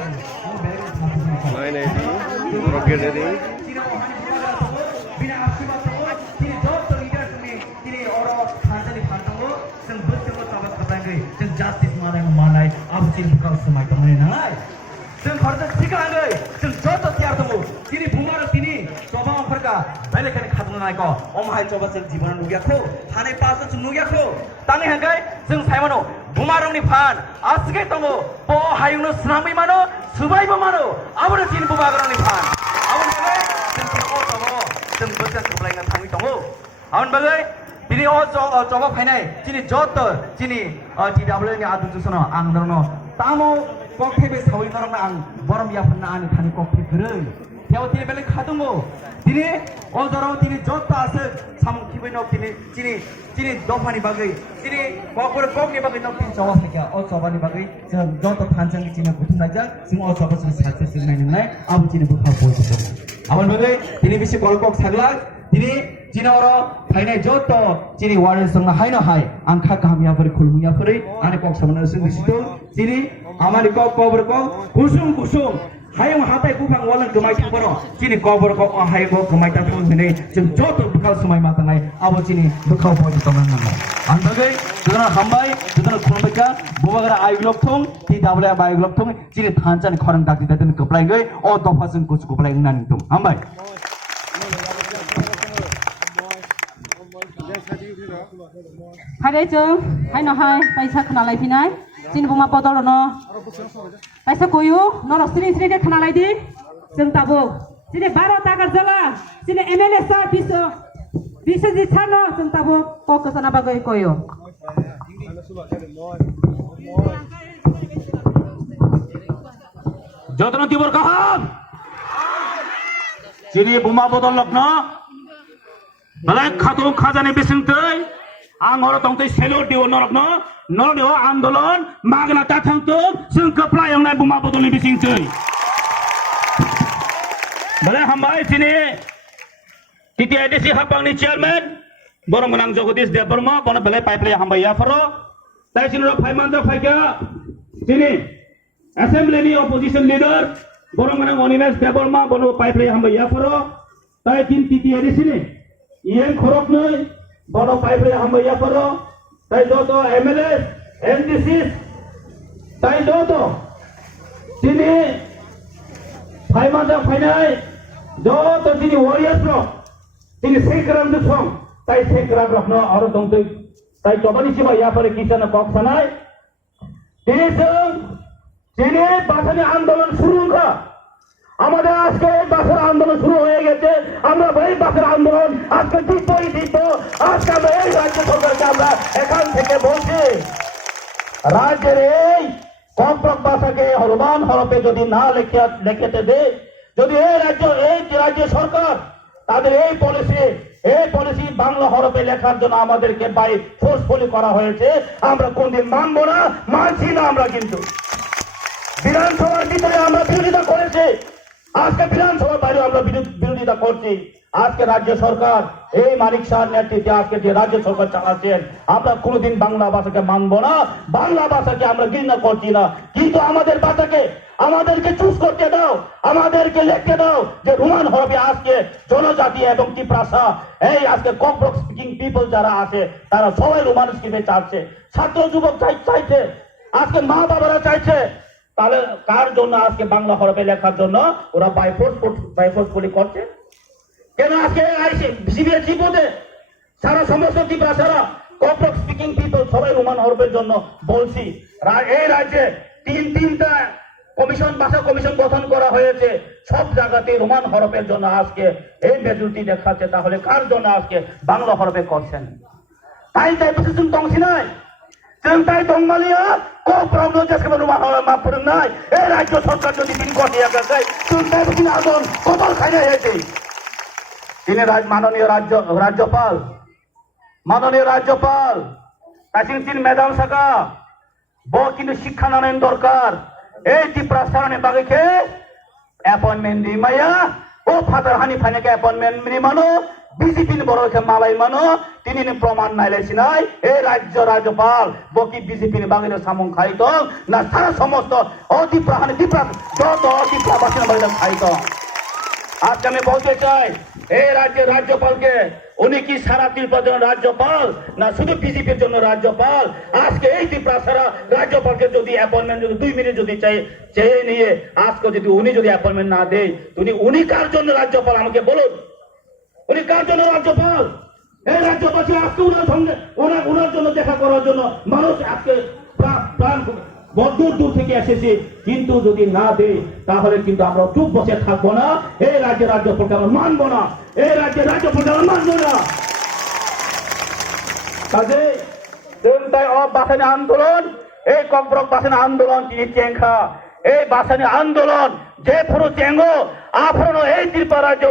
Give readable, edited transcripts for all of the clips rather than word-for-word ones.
Main ini, roket ini. Justice malai malai, abu ciri bukan semai teman nai. Sen harus tiga lagi, sen jodoh tiar temu. Tini bumar tini, coba mereka, balik kan khatung nai ko. Hai coba sen jiban nugia ko, hane pasal sen nugia ko. Tangi hangai, sen saya mano, bumar ni pan, asge temu. Po hayung no senami mano, subai mano, abu tini bumar ni pan. Abu ni sen tiap orang sen berjalan kembali dengan tangi temu. Abu bagai. Tini coba finai, tini jodoh, tini tidak boleh ni adu tu sana, angdrono. Tamu kok hebe sawi orang ang, borom ya pernah ane thani kok hebe. Tiap tini balik khatungo, tini orang tini jodoh asal, samung kibai nok tini dofani bagai, tini kok ni bagai nok tini coba sekia, coba ni bagai, jodoh thancang tini butuh naja, semua coba sini satu sini nai, abu tini bukan boleh. Awan bagai, tini bisa kok saglak, tini Cina orang, hai joto, cini waris senga hai no hai, angka kami apa di kulmu ya peri, ane kok sama nasi di situ, cini amari kok cover kok, kusung, hai yang hatai kupang walang gemai tapero, cini cover kok hai kok gemai tapero ini, cing joto bekal semai mata nai, awo cini bekal boleh teman nai, antagai, sudah hambai, sudah kulmu mereka, bawa gara ayu loktung, tidak boleh ayu loktung, cini thancan korang kaki datang ke pelai gai, topasan kus ke pelai nani tung, hambai. Hai đấy chứ, hai nó hai, tay sa khana lại phi này, xin bông ma botol nó, tay sa koyu, nó là sini để khana lại đi, xin tabu, sini baru takar jala, sini MLA sa bisa di sana, xin tabu, kok kesana bagai koyu. Jodoh nanti berkaham, sini buma botol lokno. Balai khatung khazane bisingtei ang horo tongtei selor dio norokno nor dio andolon magna tathang tu sing keplai yang nai buma botol ni bisingtei balai hambai sini titi IDC habang ni chairman borong menang Jogodish Debarma bona balai pipeline hambai ya faro tai sini ro phai mandra phai kya sini assembly ni opposition leader borong menang Onimesh Debarma bona pipeline hambai ya faro tai tin titi IDC ni yang korok nih, bono pipeline hamba ya paro, tay joto MLS, NDC, tay joto, sini, Paimanda Painai, joto sini warriors bro, sini sekeram tu song, tay sekeram bro no, orang dong tu, tay coba ni siapa ya pare kisah nak kok sanai, sini bahasanya andolan suruh ka. আমাদের আজকে বাসের আন্দোলন শুরু হয়ে গেছে আমরা এই বাসের আন্দোলন আজকে দিব আজকে আমরা এই রাজ্য সরকারকে আমরা এখান থেকে বলছি রাজ্যের এই কমপ্লক ভাষাকে হরমান হরপে যদি না লিখতে দেয় যদি এই রাজ্য সরকার তাদের এই পলিসি বাংলা হরপে লেখার জন্য আমাদেরকে বাই ফোর্সফুলি করা হয়েছে আমরা কোনদিন মানবো না মানছি না আমরা কিন্তু বিধানসভার ভিতরে আমরা বিরোধিতা করেছি আজকে বিধানসভার বাইরে আমরা বিরোধিতা করছি আজকে রাজ্য সরকার এই মানিক শাহর নেতৃত্বে আজকে যে রাজ্য সরকার চালাচ্ছেন আমরা কোনোদিন বাংলা ভাষাকে মানবো না বাংলা ভাষাকে আমরা ঘৃণা করছি না কিন্তু আমাদের ভাষাকে আমাদেরকে চুজ করতে দাও আমাদেরকে লিখতে দাও যে রোমান হরফে আজকে জনজাতি এবং ত্রিপ্রাসা এই আজকে কমপ্লক স্পিকিং পিপল যারা আছে তারা সবাই রোমান স্ক্রিপ্টে চাচ্ছে ছাত্র যুবক চাইছে আজকে মা বাবারা চাইছে তাহলে কার জন্য আজকে বাংলা হরফে লেখার জন্য ওরা বাইফোর্সফুলি করছে কেন আজকে সিবিএসই বোর্ডে সারা সমস্ত ত্রিপুরাসারা কমপ্লক স্পিকিং পিপল সবাই রোমান হরফের জন্য বলছি এই রাজ্যে তিনটা ভাষা কমিশন গঠন করা হয়েছে সব জায়গাতে রোমান হরফের জন্য আজকে এই মেজরিটি দেখাচ্ছে তাহলে কার জন্য আজকে বাংলা হরফে করছেন তাই বিশেষণ তংসি নাই Centai Tongmalia, kau problem jas kepada rumah orang mampu nai. Raja Sokrat jadi bin kau dia kasai. Centai begini adon, kau tahu kaya hati. Ini Manoniya Rajyapal, kasing tin Madam Saka, bo kini শিক্ষা নামেন দরকার। এই ত্রিপ্রাসারণে বাগিকে appointment di maya, o father hani phane ke appointment ni mano, BJP বড় মালাই মানো তিনি প্রমাণ নাইলেছি নাই এই রাজ্যপাল বকি বিজেপি বাঙালি সামং খাইত না সারা সমস্ত অতিপ্রাহানি যত অতিপ্রাবাসী খাইত। আজকে আমি বলতে চাই এই রাজ্যপালকে উনি কি সারা ত্রিপুরার জন্য রাজ্যপাল না শুধু বিজেপির জন্য রাজ্যপাল? আজকে এই ত্রিপুরা সারা রাজ্যপালকে যদি অ্যাপয়েন্টমেন্ট যদি 2 মিনিট যদি চেয়ে নিয়ে আজকে যদি উনি যদি অ্যাপয়েন্টমেন্ট না দেয় উনি কার জন্য রাজ্যপাল আমাকে বলুন, উনি কার জন্য রাজ্যপাল? এই রাজ্যবাসী আজকে ওনার সঙ্গে ওনার জন্য দেখা করার জন্য মানুষ আজকে প্রাণ দূর থেকে এসেছে, কিন্তু যদি না দেয় তাহলে কিন্তু আমরা চুপ বসে থাকবো না। এই রাজ্যপালকে আমরা মানবো না, এই রাজ্যপালকে আমরা মানবো না। কাজে বাসানি আন্দোলন এই ককব্রক বাসানি আন্দোলন তিনি চেংখা এই বাসানি আন্দোলন যে পুরো চেঙ্গো আফরণ এই ত্রিপুরা রাজ্য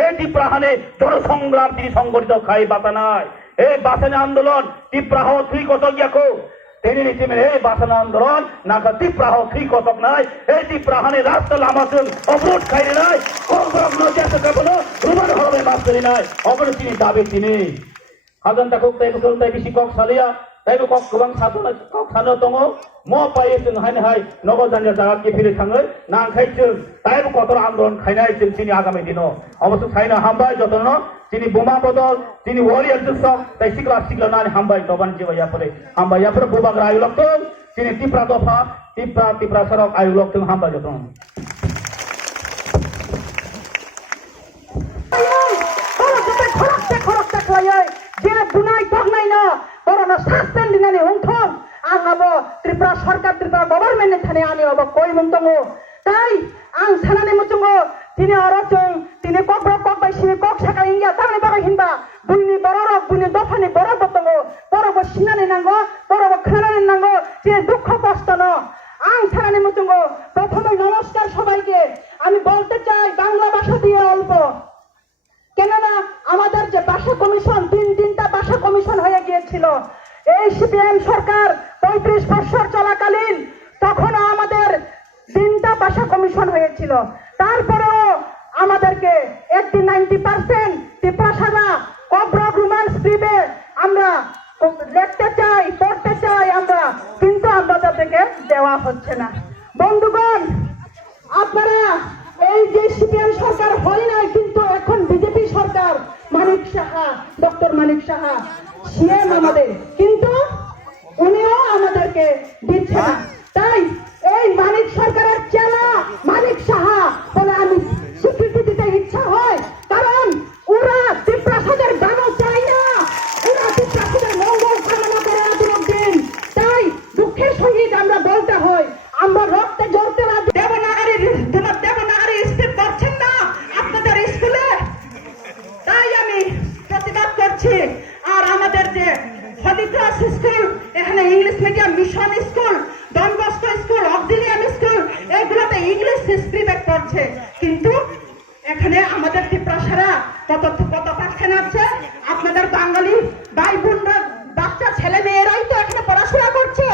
এই ত্রিপুরাহানে জনসংগ্রাম তিনি সংগঠিত খাই বাতা নাই এই বাসানি আন্দোলন ত্রিপুরা থ্রি কত গিয়াকো তিনি নিতিমের এই বাসানি আন্দোলন নাকা ত্রিপুরা থ্রি কতক নাই এই ত্রিপুরাহানে রাস্তা লামাসুন অবরোধ খাইলে নাই ককব্রক নজেতে কেবল রুমান হবে মাস্টারি নাই অবরোধ তিনি দাবি তিনি হাজানটা কক তাই তাই বেশি কক সালিয়া তাইबो কক गोबां साथना কক सानो दङ म पायो जों हाय नगद जानिया जागा केफिरे थाङो नांखाय जों ताइबो कतर आन्दोलन खायनाय जों दिनै आगामी दिनाव अबस्थ साइना हामबाय जतन दिनै बोमा बदल दिनै वारियर जों ताइ सिक्ला नानि हामबाय दबान जिवाया परे हामबाय या परे बुबाग्रा आयु लक्तों दिनै टिप्रा दफा टिप्रा सरक आयु लक्तों हामबाय जतन खरकते खलायै जेने बुनाय दगनाय ना बरना सासपेन्ड दिनानै उंथं आं आबो त्रिपुरा सरकार त्रिपुरा गभर्नमेन्ट थाने आनि आबो कय मुंतंगो ताई आं सानानै मुचंगो दिनै अरजों दिनै ककब्रक ककबायसि कक साका इंगिया तांनि बागै हिनबा बुनि बररक बुनि दफानि बरर बतंगो बरबो सिनानै नांगो बरबो खोनानै नांगो जे दुख कष्ट न आं सानानै मुचंगो प्रथमे नमस्कार सबाइके আমি বলতে চাই বাংলা ভাষা দিয়ে অল্প কেননা আমাদের যে ভাষা কমিশন তিনটা ভাষা কমিশন হয়ে গিয়েছিল এই সিপিএম সরকার 35 বছর চলাকালীন তখন আমাদের 3টা ভাষা কমিশন হয়েছিল তারপরেও আমাদেরকে 80-90% ত্রিপুরা সারা ককব্রক রোমান স্ক্রিপ্টে আমরা লিখতে চাই পড়তে চাই আমরা কিন্তু আমাদেরকে দেওয়া হচ্ছে না। বন্ধুগণ আপনারা এই যে সিপিএম সরকার হয় নাই কিন্তু এখন বিজেপি সরকার মানিক সাহা ডক্টর মানিক সাহা সিএম আমাদের কিন্তু উনিও আমাদেরকে দিচ্ছে না তাই এই মানিক সরকারের চেলা মানিক সাহা বলে আমি স্বীকৃতি দিতে ইচ্ছা হয় কারণ ওরা ত্রিপ্রাসাদের গানও চায় না ওরা ত্রিপ্রাসাদের মঙ্গল কামনা করে দিন তাই দুঃখের সহিত আমরা বলতে হয় আমরা রক্তে জড়তে দেবনাগরী স্ক্রিপ্ট করছেন না আপনাদের স্কুলে তাই আমি প্রতিবাদ করছি আর আমাদের যে হলিক্রস স্কুল এখানে English medium mission school Don Bosco school Auxilium school এগুলোতে ইংলিশ স্ক্রিপ্ট করছে কিন্তু এখানে আমাদের ত্রিপুরা কত পার্সেন্ট আছে আপনাদের বাঙালি ভাই বোনরা বাচ্চা ছেলে মেয়েরাই তো এখানে পড়াশোনা করছে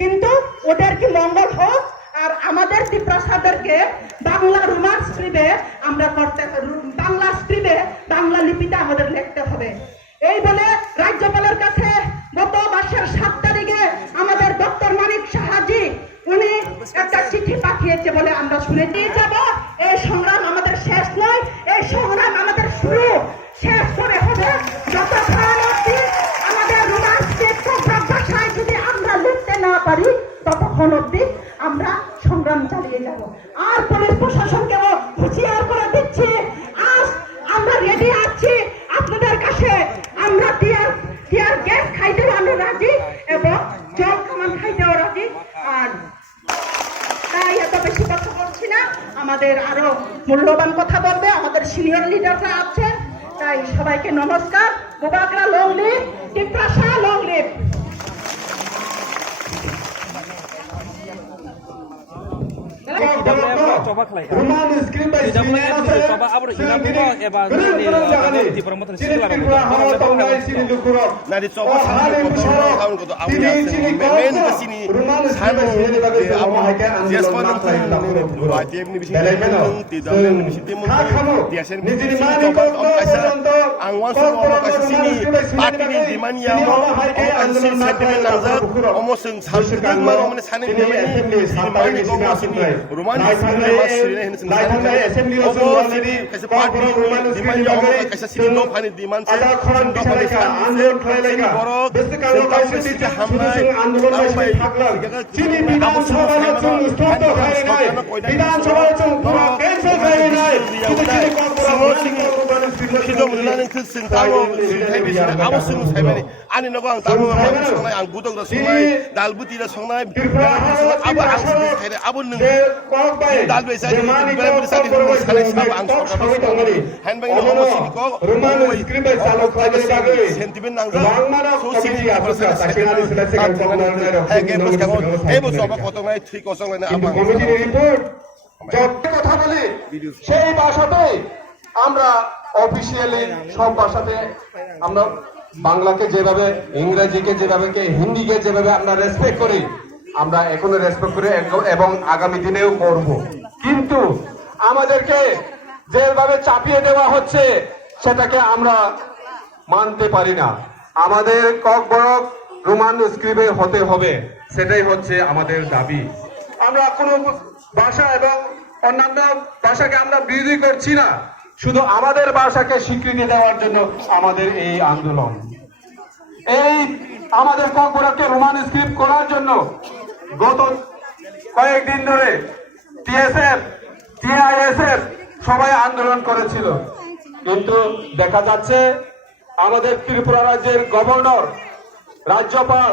কিন্তু ওদের কি মঙ্গল হোক আর আমাদের ত্রিপ্রাসাদেরকে বাংলা রোমান স্ক্রিপ্টে আমরা করতে বাংলা স্ক্রিপ্টে বাংলা লিপিতে আমাদের লিখতে হবে এই বলে রাজ্যপালের কাছে গত মাসের 7 তারিখে আমাদের ডক্টর মানিক সাহাজি উনি একটা চিঠি পাঠিয়েছে বলে আমরা শুনে দিয়ে যাব এই সংগ্রাম আমাদের শেষ নয় এই সংগ্রাম আমাদের শুরু শেষ করে হবে যতক্ষণ অবধি আমাদের রোমান স্ক্রিপ্ট ভাষায় যদি আমরা লিখতে না পারি ততক্ষণ অবধি আমরা সংগ্রাম চালিয়ে যাব আর পুলিশ প্রশাসনকেও হুঁশিয়ার করে দিচ্ছি আজ আমরা রেডি আছি আপনাদের কাছে আমরা টিয়ার গ্যাস খাইতেও আমরা রাজি এবং জল কামান খাইতেও রাজি আর তাই এত বেশি কথা বলছি না আমাদের আরো মূল্যবান কথা বলবে আমাদের সিনিয়র লিডাররা আছেন তাই সবাইকে নমস্কার গোবাগরা লং লিভ ত্রিপ্রাসা long live Dapat Roman script by Siniana Sini Guru Jagani Sini Tripura Hawa Tongai Sini Lukuro Nadi coba sana kawan kau tu awal main ke sini. Sana dia sepanjang tu dia ni mesti tidak mesti dia sen mesti coba angwan semua ke sini. Parti ni di mana yang mau sini sentimen nazar, omo seng salting malam ni sana ni mana kau sini. Roman sini sini omo sini kasi parti di mana yang omo kasi sini no pani di mana আন্দোলন খেলাইগা বেশি কালো কাছে দিতে আন্দোলন by থাকলাম চিনি বিধানসভা চুন স্তব্ধ হয় নাই বিধানসভা চুন পুরো ক্যান্সেল হয় নাই কিন্তু চিনি corporation Kita melakukan kesan tahu, saya bisa awak semua saya beri. Ani nak orang tahu orang songai, ang budok dah songai, dal buti dah songai, apa ang saya apa nung dal biasa ni, bila biasa ni semua saling sama ang songai. Handbag ni orang sini kau, Roman script by Salok Kajari sentimen nangga, Bangmana sini apa sentimen Hey, bos kamu, bos apa kotong ni, three kosong ni apa? কমিটির report যত কথা বলি সেই ভাষাতে আমরা officially সব ভাষাতে আমরা বাংলাকে যেভাবে ইংরেজিকে যেভাবে হিন্দিকে যেভাবে আমরা রেসপেক্ট করি আমরা এখনো রেসপেক্ট করি এবং আগামী দিনেও করব কিন্তু আমাদেরকে যেভাবে চাপিয়ে দেওয়া হচ্ছে সেটাকে আমরা মানতে পারি না আমাদের ককবরক রোমান স্ক্রিপ্টে হতে হবে সেটাই হচ্ছে আমাদের দাবি আমরা কোনো ভাষা এবং অন্যান্য ভাষাকে আমরা বিরোধী করছি না শুধু আমাদের ভাষাকে স্বীকৃতি দেওয়ার জন্য আমাদের এই আন্দোলন এই আমাদের ককবরককে রোমান স্ক্রিপ্ট করার জন্য গত কয়েকদিন ধরে টিএসএফ টিআইএসএফ সবাই আন্দোলন করেছিল কিন্তু দেখা যাচ্ছে আমাদের ত্রিপুরা রাজ্যের গভর্নর রাজ্যপাল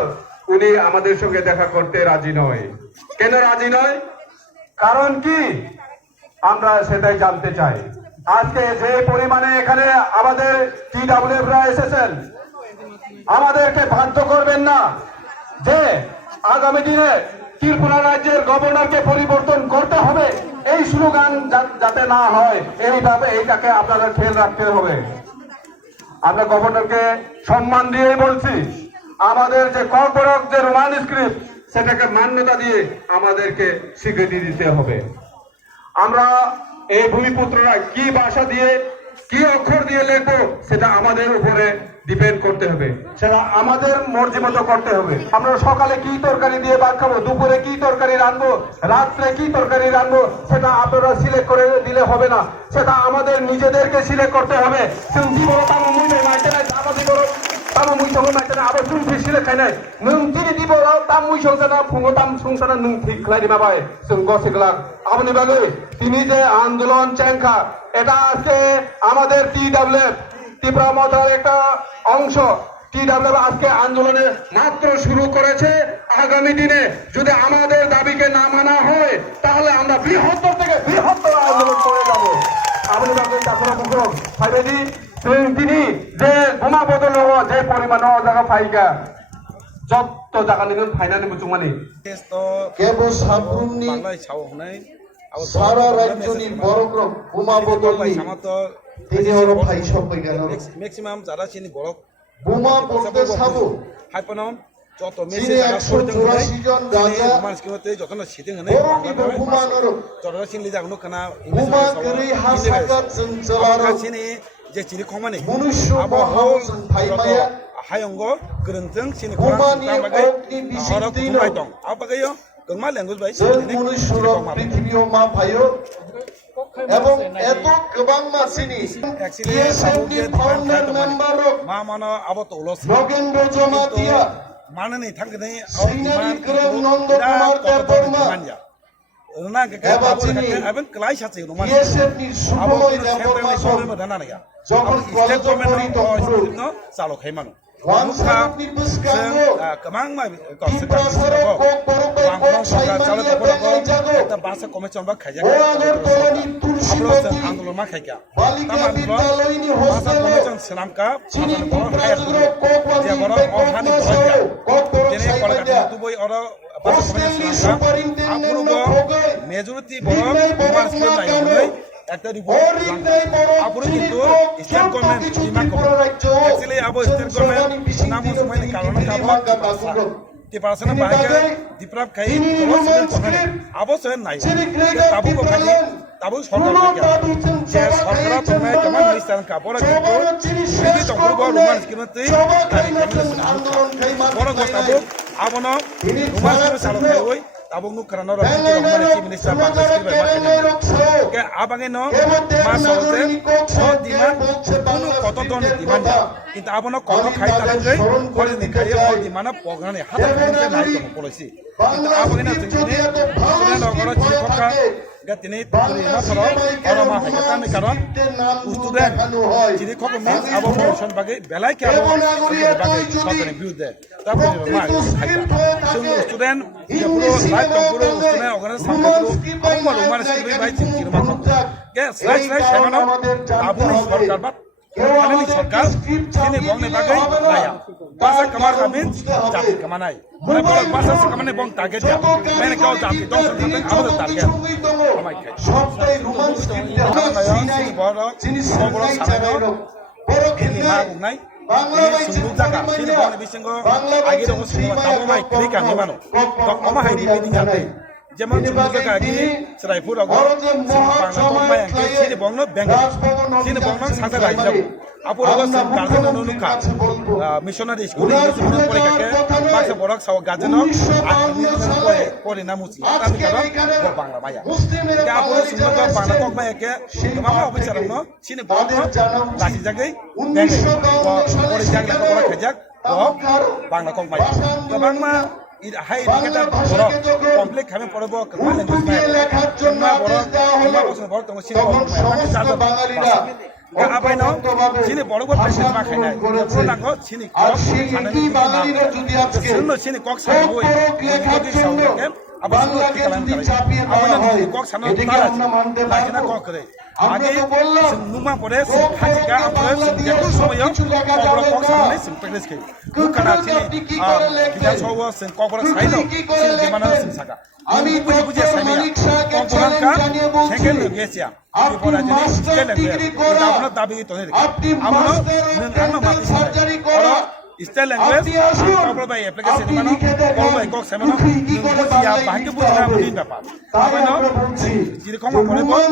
উনি আমাদের সঙ্গে দেখা করতে রাজি নয় কেন রাজি নয় কারণ কি আমরা সেটাই জানতে চাই আজকে যে পরিমাণে এখানে আমাদের টিডব্লিউএফরা এসেছেন আমাদেরকে বাধ্য করবেন না যে আগামী দিনে ত্রিপুরা রাজ্যের গভর্নরকে পরিবর্তন করতে হবে এই স্লোগান যাতে না হয় এইটাকে আপনাদের খেয়াল রাখতে হবে আমরা গভর্নরকে সম্মান দিয়েই বলছি আমাদের যে কর্পোরেট যে রোমান স্ক্রিপ্ট সেটাকে মান্যতা দিয়ে আমাদেরকে স্বীকৃতি দিতে হবে আমরা এই ভূমিপুত্ররা কি ভাষা দিয়ে কি অক্ষর দিয়ে লিখবো সেটা আমাদের উপরে ডিপেন্ড করতে হবে সেটা আমাদের মর্জি মতো করতে হবে আমরা সকালে কি তরকারি দিয়ে ভাত খাবো দুপুরে কি তরকারি রাঁধবো রাত্রে কি তরকারি রাঁধবো সেটা আপনারা সিলেক্ট করে দিলে হবে না সেটা আমাদের নিজেদেরকে সিলেক্ট করতে হবে তামো মুই সঙ্গে মাইতে আবার তুমি ফিসিলে খাইনাই নং দিদি দিব তাম মুই সংসানা ফুঙ্গো তাম সংসানা নং ঠিক খাইদি মাবাই जों গসিগলাক আপনি বাগে তিনি যে আন্দোলন চ্যাংখা এটা আজকে আমাদের টিডব্লিউএফ ত্রিপুরা মডেল একটা অংশ টিডব্লিউএফ আজকে আন্দোলনে মাত্র শুরু করেছে আগামী দিনে যদি আমাদের দাবিকে না মানা হয় তাহলে আমরা বৃহত্তর থেকে বৃহত্তর আন্দোলন করে যাব আপনি বাগে তাছাড়া মুখো ফাইদি তিনি যে বোমা বদল যে পরিমাণ জায়গা ফাইগা যত জায়গা নিগন ফাইনানি মুচুমানি কেবল সাবরুমনি সারা রাজ্যনি বড় বোমা বদলনি তিনি হলো ফাই সব বৈজ্ঞান ম্যাক্সিমাম যারা চিনি বড় বোমা বলতে সাবু হাইপনম যত মেসেজ 184 জন রাজা মানুষকে যত না সিদিং হনে বোমানর যত চিনি জাগনো খানা বোমা করি হাসাকাত চলার চিনি যে চিনি খমানি মনুষ্য মহল ফাইমায়া হায়ঙ্গ গ্রন্থং চিনি বোমানি অগ্নি বিশিদ্দিন দং আপাগায়ো গংমা ল্যাঙ্গুয়েজ বাই মনুষ্য পৃথিবীও মা ভাইও এবং এত গোবাং মাসিনি টিএসএমডি ফাউন্ডার মেম্বার মা মানা আবত উলস নগেন্দ্র জমাতিয়া মাননি থাকদে সিনারি গ্রাম নন্দ কুমার দেববর্মা রনা কে এবাচিনি এবং ক্লাই সাথে রোমান টিএসএমডি সুবলয় দেববর্মা মধানা নাগা যখন কলেজ পরিত ন চালক হেমানো ওয়ানসারক নিবসকাঙ্গো কামাং মা টিপ্রাসরক কক বরবাই কক সাইমানিয়া বেঙ্গাই জাগো একটা বাসা কমিশন বা খাইজা ওয়াগর কলোনি তুলসীপতি আন্দোলন মা খাইকা বালিকা বিদ্যালয়নি হোস্টেল কমিশন সিনামকা চিনি টিপ্রাসরক cock ওয়াজি cock মাসরো cock Borok সাইমানিয়া তুবই or hostel superintendent majority বড় রোমান স্কিম নাই হই একটা রিপোর্ট আপনি কিন্তু স্টেট গভর্নমেন্ট ডিমান্ড করো অ্যাকচুয়ালি আবো স্টেট গভর্নমেন্ট নাম সময় কারণ কাবো di parasana bahaya diprap kai terus dengan abo sen nai tabu ko kai tabu sorkar je sorkar tumai jaman minister ka bora gitu ini to boro roman skim te tari bora go tabu abo no roman skim salo kai oi tabu nu karana ro roman skim minister ba skim ba ke abange no ma solte so dimanunu koto don diman কিন্তু আবনো কত খাই তালে করে নি খাই ও দিমানা পগানে হাতে খাইতে নাই তো পলিসি কিন্তু আবগে না তুমি তুমি নগর চিপকা গাতিনি তুমি না সরো অরমা হাইকা তামে কারণ স্টুডেন্ট যিনি খবর মিস আবো পড়াশন বাগে বেলাই কে আবো বাগে সরকারের বিরুদ্ধে তারপর মা তুমি স্টুডেন্ট যে পুরো লাইফ তো পুরো স্টুডেন্ট অর্গানাইজেশন পুরো আমার রোমান স্কুল বাই চিনকির মা কে স্লাইড সাইমানো আবনো সরকার বা Kami sorkar sini bong ne bagai laya. Bahasa kamar kami jadi kemanai. Mulai kalau bahasa sekamane bong target ya. Mana kau jadi dong sampai apa tu target? Kamai kai. সবটাই Roman স্ক্রিপ্টে হয় Sini boro sana ini magung nai. Ini sungguh jaga. Sini bong ne bisingo. Agi dong sungguh tahu mai klik kami mano. Kau oma hai di meeting jate. যেমন সুন্দরকা কি সরাইপুর অগ বাংলা কমায় সিনে বংন বেঙ্গল সিনে বংন সাথে রাইজাব আপু অগ গার্জেন অনুকা মিশনারি স্কুল ইংলিশ পড়ে কাকে বাক্সা বড়ক সাও গার্জেন পড়ে না মুসি তামি কারণ বাংলা মায়া কে আপু সুন্দরকা বাংলা কমায় কে মামা অফিসার ন সিনে বংন লাঠি জাগে বেঙ্গল পড়ে জাগলে বড় খাজাক বাংলা কমায় Bangla hai kita boro komplek kami porobo kemal language cuma boro cuma bosan boro tunggu sini boro ga apai no sini boro boro pasien ma khaina boro nango sini kok sanani sini sini kok sanani boy kok saunga ke aba sini kalam kare amana kok sanani tala lagina kok kare আগে নুমা পরে খাজিকা আপরে যেকোনো সময় কবর cock সামনে সিম্পেলেস কে দুখানা চিনি বিধান সভা সেন কবর সাইলো সেন দিমানা সেন সাকা আমি বুঝে বুঝে সাইমিয়া কবরান কা সেকেন্ড গেছিয়া বিপরা জিনি সেকেন্ড গে আপনা দাবি তো রে আমনো নন মাতি সার্জারি করো স্টাইল ল্যাঙ্গুয়েজ কবর বাই অ্যাপ্লিকেশন মানো কবর বাই কক সামনো বুঝিয়া বাকি বুঝনা বুঝি ব্যাপার আমনো জিনি কম করে বল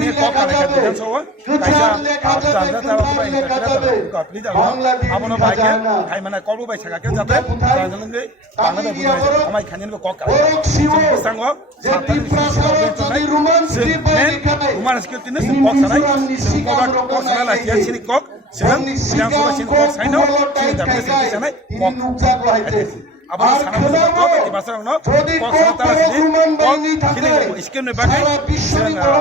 ini kok kare ka dijan so kaisa janda tara ko bai ka please amono baike kai mana kolbu bai saka ke jate janalunge bangla bai budai amai khanin ko ka sango satani roman script ni kok sanai kok sanai la tia sini kok sedang yang so sini kok saino sini da present sanai kok abang sana mo ko di basang no kok sana tara sini skin ne bagai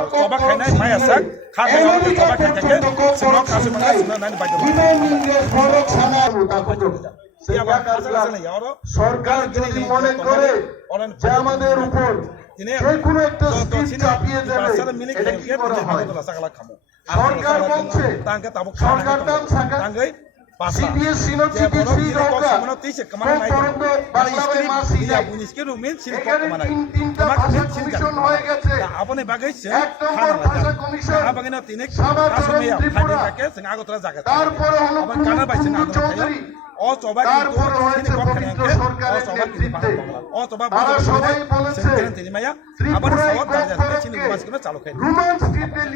coba kena maya sak kha kena coba kena ke semua kasus mana semua nani baca সরকার যদি মনে করে যে আমাদের উপর যে কোনো একটা scheme চাপিয়ে দেবে সরকার বলছে সরকার দাম সাকা CBSE no CBSE roka বাংলায় মাসি যায় এখানে তিনটা ভাষা কমিশন হয়ে গেছে আপনি বাগাইছে এক নম্বর ভাষা কমিশন আপনি না তিনে সমাজসেবী ত্রিপুরা আগতরা জায়গা তারপরে হলো কুঞ্জ চৌধুরী ও চবা তারপরে হয়েছে পবিত্র সরকারের নেতৃত্বে তারা সবাই বলেছে ত্রিপুরায় রোমান স্ক্রিপ্টে